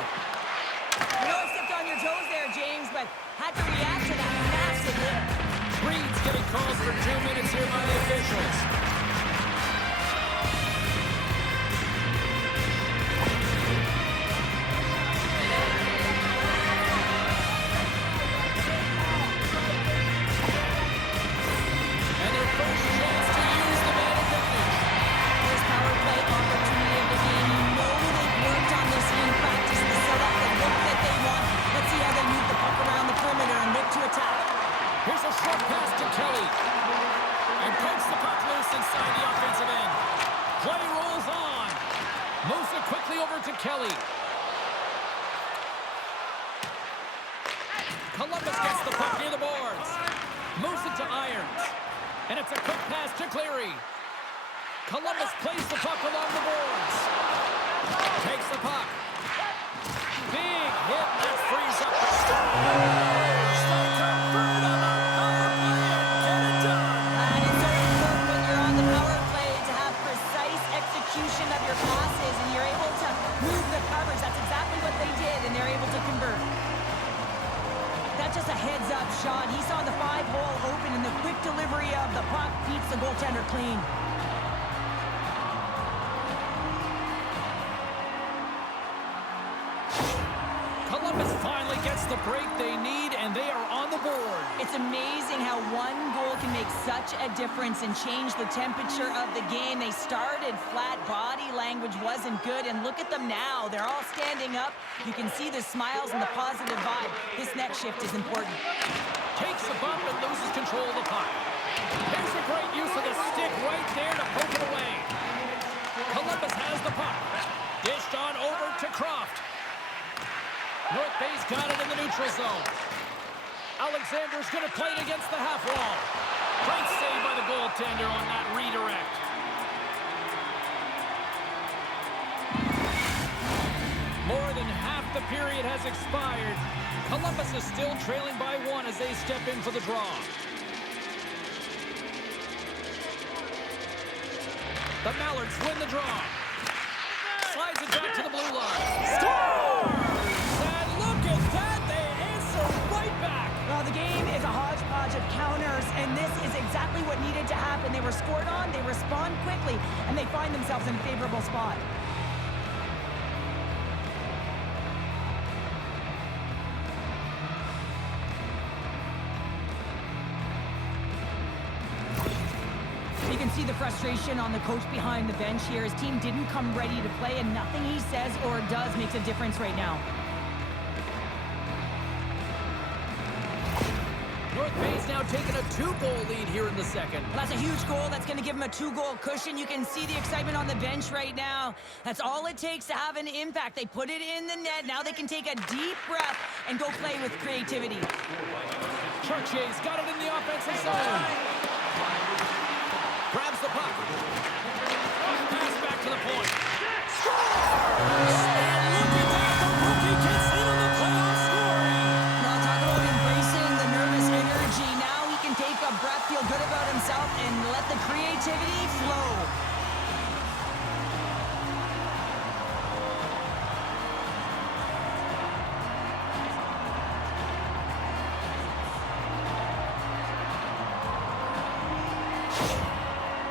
You know, I stepped on your toes there, James, but had to react to that massive hit. Reed's getting calls for 2 minutes here by the officials. And their first chance to use the man advantage. First power play opportunity of the game. You know they've worked on this in practice to set up the look that they want. Let's see how they move the puck around the perimeter and look to attack. Here's a short pass to Kelly. And pokes the puck loose inside the offensive end. Play rolls on. Moves it quickly over to Kelly. Columbus gets the puck near the boards. Moves it to Irons. And it's a quick pass to Cleary. Columbus plays the puck along the boards. Takes the puck. Big hit that frees up the stop. Of your passes, and you're able to move the covers. That's exactly what they did, and they're able to convert. That's just a heads-up shot. He saw the 5-hole open, and the quick delivery of the puck beats the goaltender clean. Columbus finally gets the break they need, and they are on the board. It's amazing how one goal can make such a difference and change the temperature of the game. They started flat, body language wasn't good, and look at them now. They're all standing up. You can see the smiles and the positive vibe. This next shift is important. Takes a bump and loses control of the puck. There's a great use of the stick right there to poke it away. Columbus has the puck. Dished on over to Croft. North Bay's got it in the neutral zone. Alexander's going to play it against the half wall. Great save by the goaltender on that redirect. More than half the period has expired. Columbus is still trailing by 1 as they step in for the draw. The Mallards win the draw. Slides it back to the blue line. Scores! And look at that, they answer right back. Well, the game is a hodgepodge of counters, and this is exactly what needed to happen. They were scored on, they respond quickly, and they find themselves in a favorable spot. You can see the frustration on the coach behind the bench here. His team didn't come ready to play, and nothing he says or does makes a difference right now. North Bay's now taking a 2-goal lead here in the second. That's a huge goal. That's going to give him a 2-goal cushion. You can see the excitement on the bench right now. That's all it takes to have an impact. They put it in the net. Now they can take a deep breath and go play with creativity. Chartier's got it in the offensive zone. Grabs the puck. Pass back to the point. Scores! And look at that. The rookie gets in on the playoff scoring. Now talk about embracing the nervous energy. Now he can take a breath, feel good about himself, and let the creativity flow.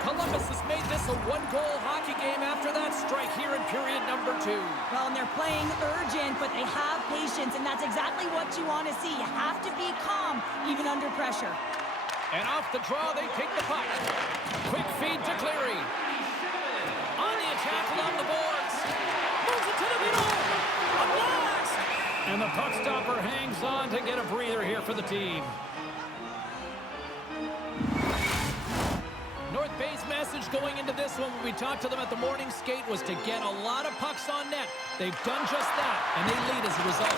Columbus has made this a 1-goal hockey game after that strike here in period number 2. Well, and they're playing urgent, but they have patience, and that's exactly what you want to see. You have to be calm, even under pressure. And off the draw, they take the puck. Quick feed to Cleary. On the attack along the boards. Moves it to the middle. A blast! And the puck stopper hangs on to get a breather here for the team. North Bay's message going into this one when we talked to them at the morning skate was to get a lot of pucks on net. They've done just that, and they lead as a result.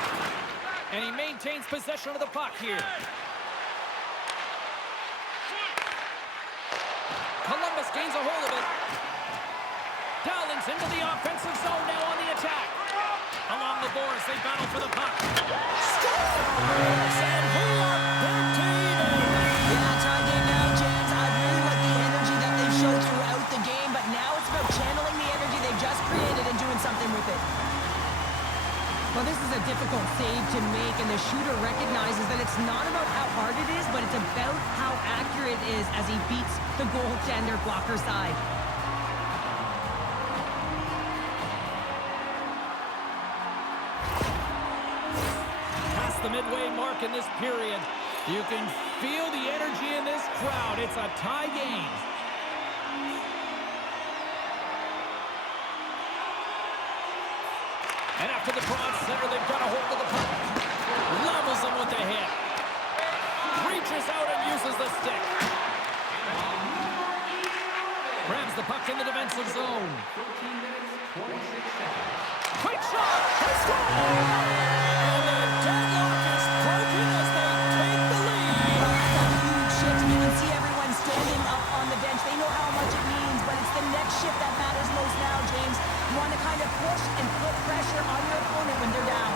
And he maintains possession of the puck here. Columbus gains a hold of it. Dowling's into the offensive zone now on the attack. Along the boards, they battle for the puck. Scores! And we are back to even. Yeah, tie game now, James. I really like the energy that they've shown throughout the game, but now it's about channeling the energy they've just created and doing something with it. Well, this is a difficult save to make, and the shooter recognizes that it's not about how hard it is, but it's about how accurate it is as he beats the goaltender blocker side. Past the midway mark in this period, you can feel the energy in this crowd. It's a tie game. And after the broad center, they've got a hold of the puck. Levels them with the hit. Reaches out and uses the stick. Grabs the puck in the defensive zone. Quick shot! They score! And the deadlock is broken as they take the lead. That's a huge shift. You can see everyone standing up on the bench. They know how much it means, but it's the next shift that matters most now, James. You want to kind of push and put pressure on your opponent when they're down.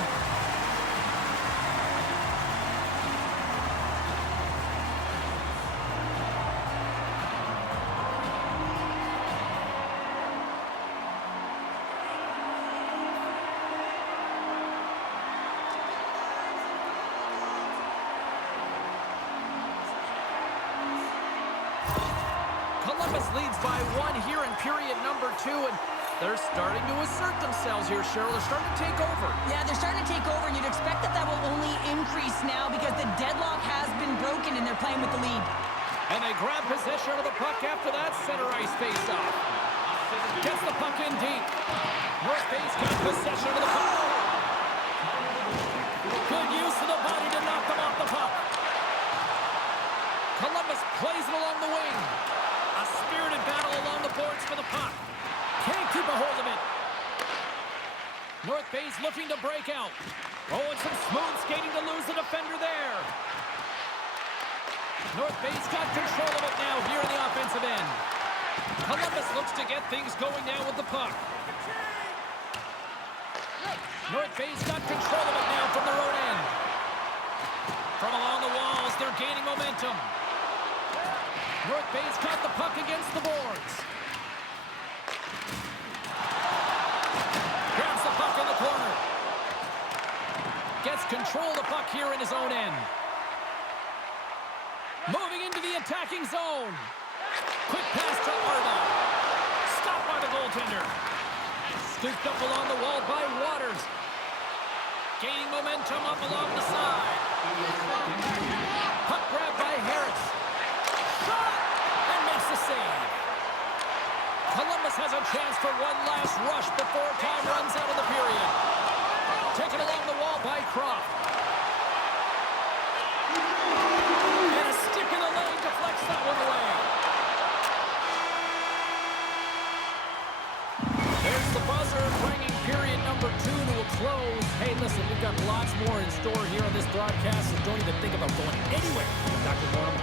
Columbus leads by 1 here in period number 2, and they're starting to assert themselves here, Cheryl. They're starting to take over. Yeah, they're starting to take over, and you'd expect that that will only increase now because the deadlock has been broken and they're playing with the lead. And they grab possession of the puck after that center ice face-off. Gets the puck in deep. North Bay's got possession of the puck. Good use of the body to knock them off the puck. Columbus plays it along the wing. A spirited battle along the boards for the puck. Can't keep a hold of it. North Bay's looking to break out. Oh, and some smooth skating to lose the defender there. North Bay's got control of it now here in the offensive end. Columbus looks to get things going now with the puck. North Bay's got control of it now from their own end. From along the walls, they're gaining momentum. North Bay's got the puck against the boards. Grabs the puck in the corner. Gets control of the puck here in his own end. Moving into the attacking zone. Quick pass to Arda. Stopped by the goaltender. Scooped up along the wall by Waters. Gaining momentum up along the side. Puck grab by Harris. Shot! And makes the save. Columbus has a chance for one last rush before time runs out of the period. Taken along the wall by Croft. And more in store here on this broadcast, so don't even think about going anywhere. Dr. Gorham.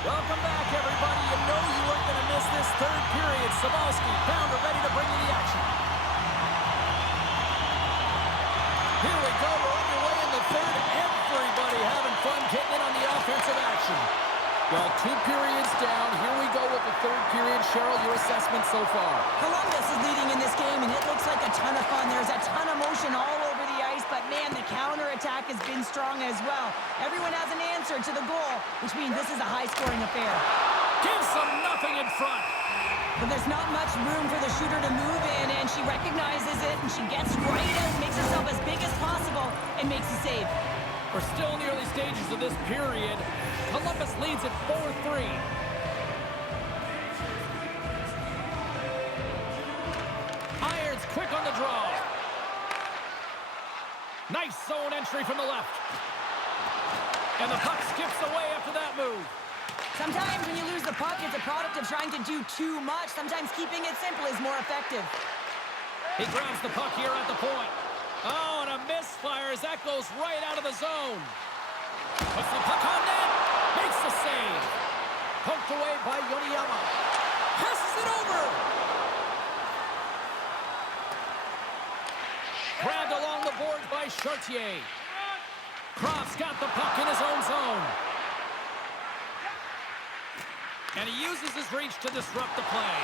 Welcome back, everybody. You know you weren't going to miss this third period. Sabalski, Pounder ready to bring you the action. Here we go. We're underway in the third. Everybody having fun getting in on the offensive action. Well, 2 periods down. Here we go with the third period. Cheryl, your assessment so far? Columbus is leading in this game, and it looks like a ton of fun. There's a ton of motion all over the ice, but man, the counterattack has been strong as well. Everyone has an answer to the goal, which means this is a high-scoring affair. Gives them nothing in front. But there's not much room for the shooter to move in, and she recognizes it, and she gets right out, makes herself as big as possible, and makes a save. We're still in the early stages of this period. Columbus leads at 4-3. Irons quick on the draw. Nice zone entry from the left. And the puck skips away after that move. Sometimes when you lose the puck, it's a product of trying to do too much. Sometimes keeping it simple is more effective. He grabs the puck here at the point. Oh, and a misfire as that goes right out of the zone. Puts the puck on net. Makes the save. Poked away by Yoniyama. Passes it over. Grabbed along the boards by Chartier. Croft's got the puck in his own zone. And he uses his reach to disrupt the play.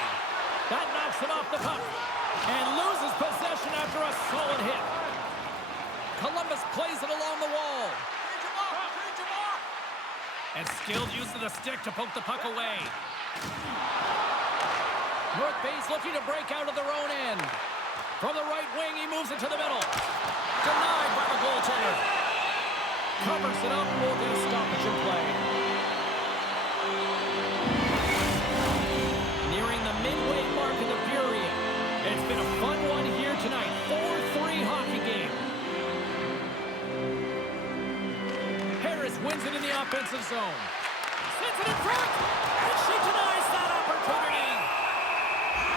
That knocks him off the puck. And loses possession after a solid hit. Columbus plays it along the wall. And Skilled uses the stick to poke the puck away. North Bay's looking to break out of their own end. From the right wing, he moves it to the middle. Denied by the goaltender. Covers it up, will get a stoppage in play. Nearing the midway mark in the period. It's been a fun one here tonight. 4-3 hockey game. Harris wins it in the offensive zone. Sends it in front, and she denies that opportunity.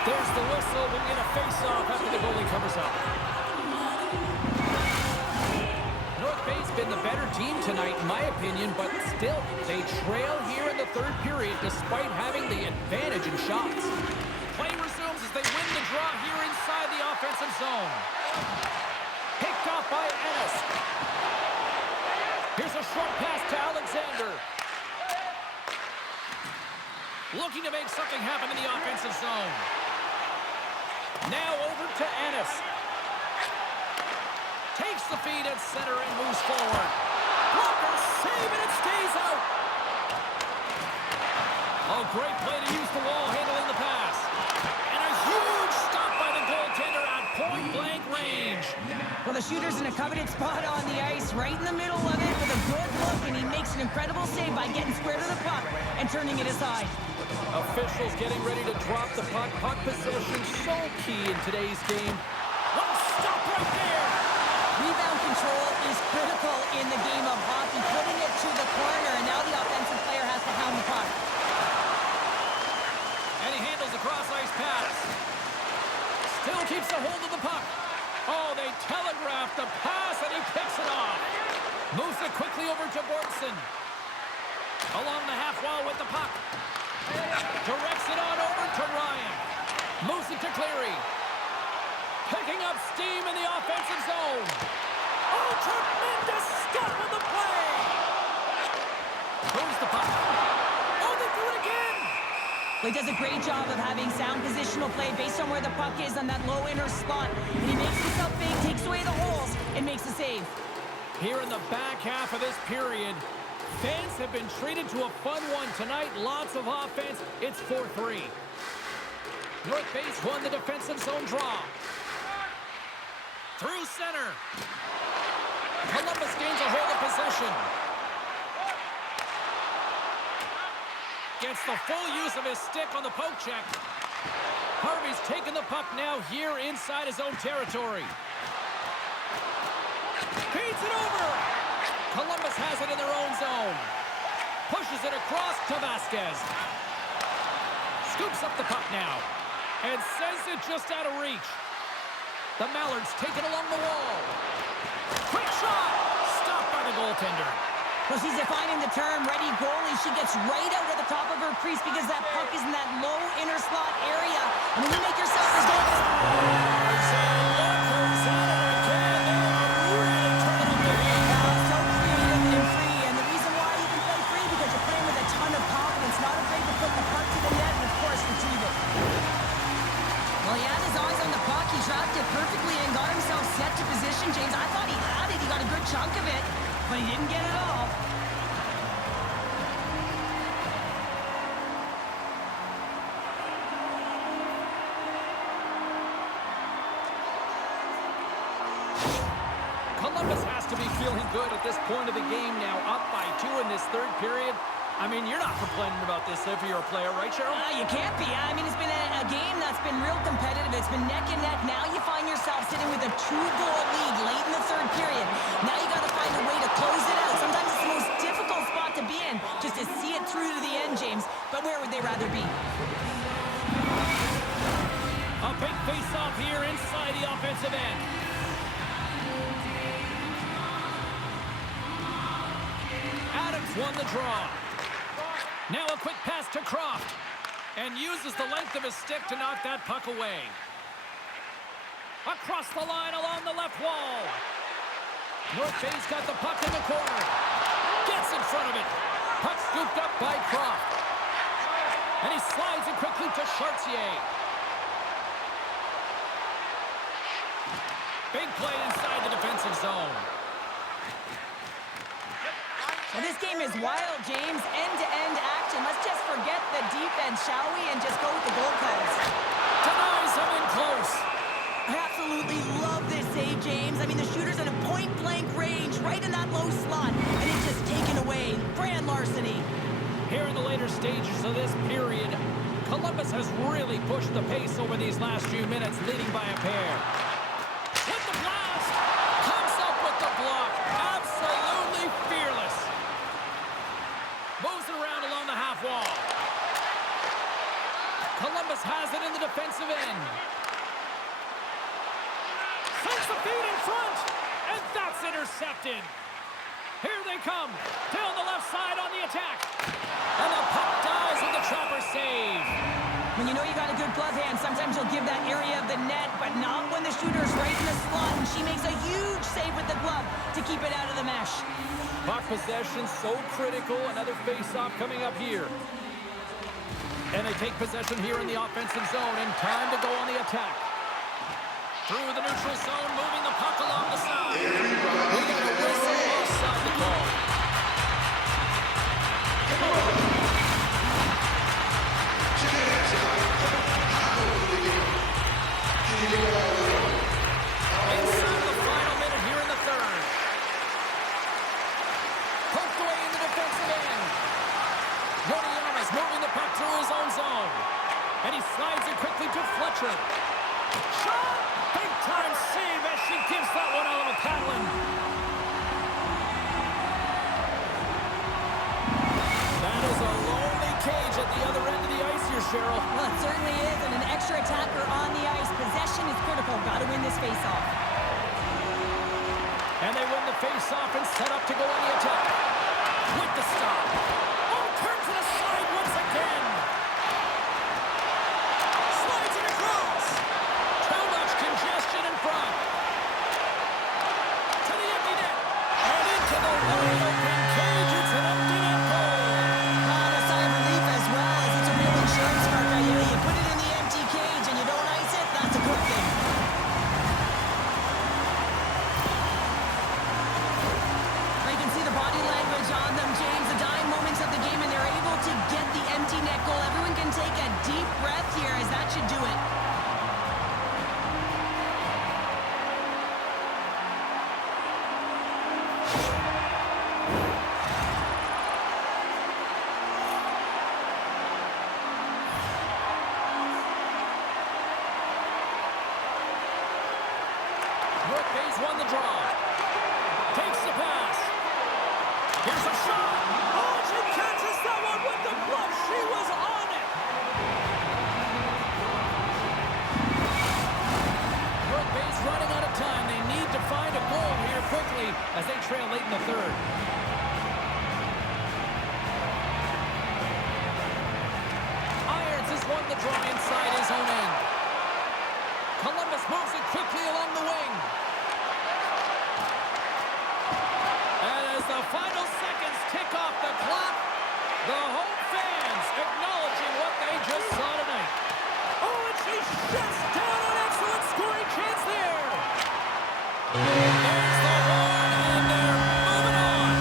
There's the whistle. We'll get a face-off after the goalie covers up. North Bay's been the better team tonight, in my opinion, but still, they trail here in the third period despite having the advantage in shots. Play resumes as they win the draw here inside the offensive zone. Picked off by Ennis. Here's a short pass to Alexander. Looking to make something happen in the offensive zone. Now over to Ennis. Takes the feed at center and moves forward. Blocker save and it stays out. Oh, great play to use the wall handling the pass. And a huge stop by the goaltender at point-blank range. Well, the shooter's in a coveted spot on the ice, right in the middle of it with a good look, and he makes an incredible save by getting square to the puck and turning it aside. Officials getting ready to drop the puck. Puck possession so key in today's game. One stop right there. Rebound control is critical in the game of hockey, putting it to the corner, and now the offensive player has to hound the puck. And he handles the cross-ice pass. Still keeps a hold of the puck. Oh, they telegraphed the pass, and he picks it off. Moves it quickly over to Bortson. Along the half wall with the puck. Directs it on over to Ryan. Moves it to Cleary. Picking up steam in the offensive zone. Oh, tremendous stop on the play. Moves the puck. Well, he does a great job of having sound positional play based on where the puck is on that low inner slot. And he makes himself big, takes away the holes, and makes a save. Here in the back half of this period, fans have been treated to a fun one tonight. Lots of offense. It's 4-3. North Base won the defensive zone draw. Through center. Columbus gains a hold of possession. Gets the full use of his stick on the poke check. Harvey's taking the puck now here inside his own territory. Feeds it over. Columbus has it in their own zone. Pushes it across to Vasquez. Scoops up the puck now. And sends it just out of reach. The Mallards take it along the wall. Quick shot! Stopped by the goaltender. Well, she's defining the term ready goalie. She gets right out at the top of her crease because that puck is in that low inner slot area. And when you make yourself as good as... So creative and free. And the reason why you can play free because you're playing with a ton of confidence. Not afraid to put the puck to the net and, of course, retrieve it. Well, he had his eyes on the puck. He tracked it perfectly and got himself set to position, James. I thought he had it. He got a good chunk of it, but he didn't get it all. Columbus has to be feeling good at this point of the game now. Up by 2 in this third period. I mean, you're not complaining about this if you're a player, right, Cheryl? You can't be. I mean, it's been a game that's been real competitive. It's been neck and neck. Now you find yourself sitting with a 2-goal lead late in the third period. Now you got to find a way to close it out. Sometimes it's the most difficult spot to be in, just to see it through to the end, James. But where would they rather be? A big face-off here inside the offensive end. Adams won the draw. Now a quick pass to Croft. And uses the length of his stick to knock that puck away. Across the line along the left wall. North Bay's got the puck in the corner. Gets in front of it. Puck scooped up by Croft. And he slides it quickly to Chartier. Big play inside the defensive zone. Well, this game is wild, James. End-to-end action. Let's just forget the defense, shall we? And just go with the goalpost. Denies him in close. I absolutely love this save, James. I mean, the shooter's in a point-blank range, right in that low slot. And it's just taken away. Grand larceny. Here in the later stages of this period, Columbus has really pushed the pace over these last few minutes, leading by a pair. With the blast! Comes up with the block. Absolutely fearless. Moves it around along the half wall. Columbus has it in the defensive end. Sends the feed in front, and that's intercepted. Here they come, down the left side on the attack. And the puck dies with the chopper save. When you know you got a good glove hand, sometimes you'll give that area of the net, but not when the shooter's right in the slot, and she makes a huge save with the glove to keep it out of the mesh. Puck possession so critical. Another face-off coming up here. And they take possession here in the offensive zone, and time to go on the attack. Through the neutral zone, moving the puck along the side. We got a whistle offside the call. Inside the final minute here in the third. Poked away in the defensive end. Jody Armas moving the puck through his own zone. And he slides it quickly to Fletcher. Shot! Big time save as she gives that one out of a paddling. That is a lonely cage at the other end of the ice here, Cheryl. Well, it certainly is, and an extra attacker on the ice. Possession is critical. Got to win this face-off. And they win the face-off and set up to go on the attack. With the stop. Oh, turns it aside once again. Slides it across. Too much congestion in front. To the empty net. And into the wide open cage. It's an empty net goal. A sigh of relief as well, as it's a real insurance body language on them, James. The dying moments of the game, and they're able to get the empty net goal. Everyone can take a deep breath here, as that should do it. Brookbay's won the draw. Takes the pass. Here's a shot. Oh, she catches that one with the glove. She was on it. Brookbay's running out of time. They need to find a goal here quickly as they trail late in the third. Irons has won the draw inside his own end. Columbus moves it quickly along the wing. And as the final seconds tick off the clock, the home fans acknowledging what they just saw tonight. Oh, and she shuts down an excellent scoring chance there. There's the horn, and they're moving on.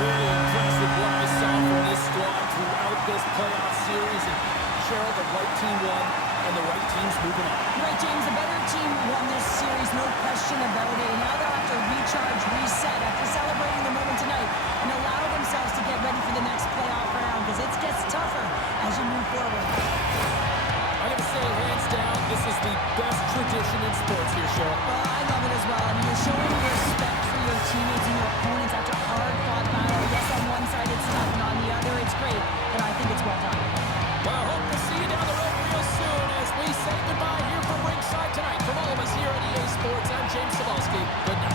Really impressive what I saw from this squad throughout this playoff series. And Cheryl, the right team won, and the right team's moving on. Right, James, the better team won this series, no question about it. And now they'll have to recharge, reset after celebrating the moment tonight and allow themselves to get ready for the next playoff round, because it gets tougher as you move forward. I gotta say, hands down, this is the best tradition in sports here, Cheryl. Well, I love it as well. I mean, you're showing respect for your teammates and your opponents after hard-fought battle. Yes, on one side it's tough, and on the other it's great, but I think it's well done. Well, I hope to see you down the road real soon as we say goodbye here from ringside tonight. From all of us here at EA Sports, I'm James Cybulski. Good night.